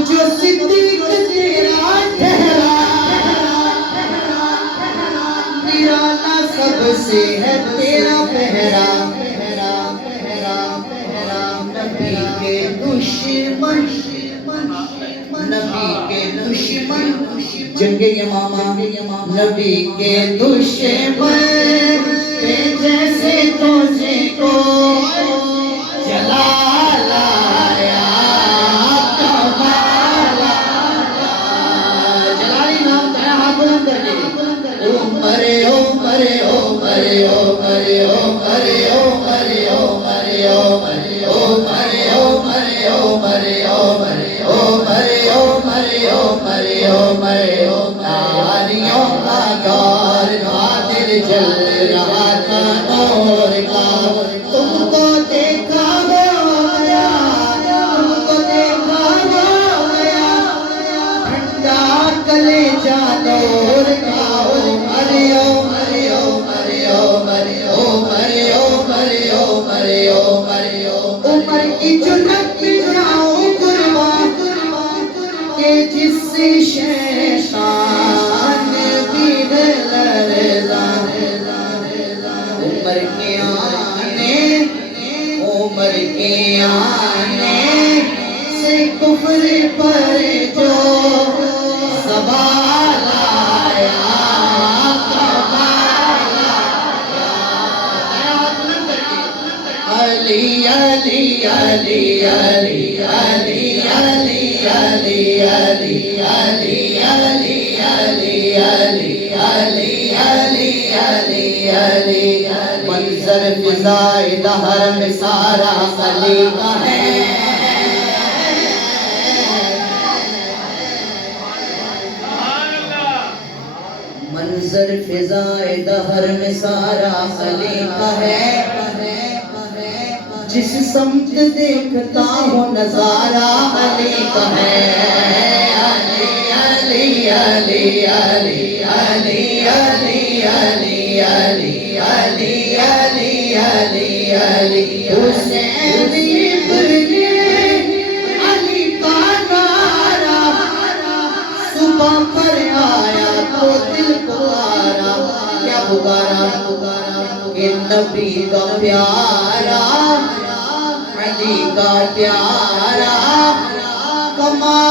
جو صدیق تیرا ٹھہرا نرالا سب سے ہے تیرا پہرا نبی کے دشمن نبی کے دشمن جنگ یمامہ نبی کے دشمن جیسے تجھے کو جلا لایا کمال آیا جلالی نام تیرا ہاتھ بلند کر کے عمر عمر عمر عمر عمر عمر عمر عمر عمر عمر آریوں کا دور قادر جل رہا تھا نور کا تم کو دیکھا گیا تم کو دیکھا گیا ٹھنڈا کلیجہ نور کا عمر عمر عمر عمر عمر عمر عمر عمر عمر کی جنت پہ جاؤں قربان کہ جس سے شیطان بھی لرزا عمر کے آنے سے کفر پر جو سوال آیا کمال آیا علی علی علی علی علی علی علی علی علی علی علی علی علی علی علی علی منظر فضائے دہر میں سارا علی کا ہے منظر فضائے دہر میں سارا علی کا ہے جس سمت دیکھتا ہوں نظارہ علی کا ہے علی علی علی علی علی علی علی علی علی علی علی حسین ابن علی کا نعرہ صبح پر آیا تو دل پکارا کیا پکارا کہ نبی کا پیارا علی کا پیارا کمال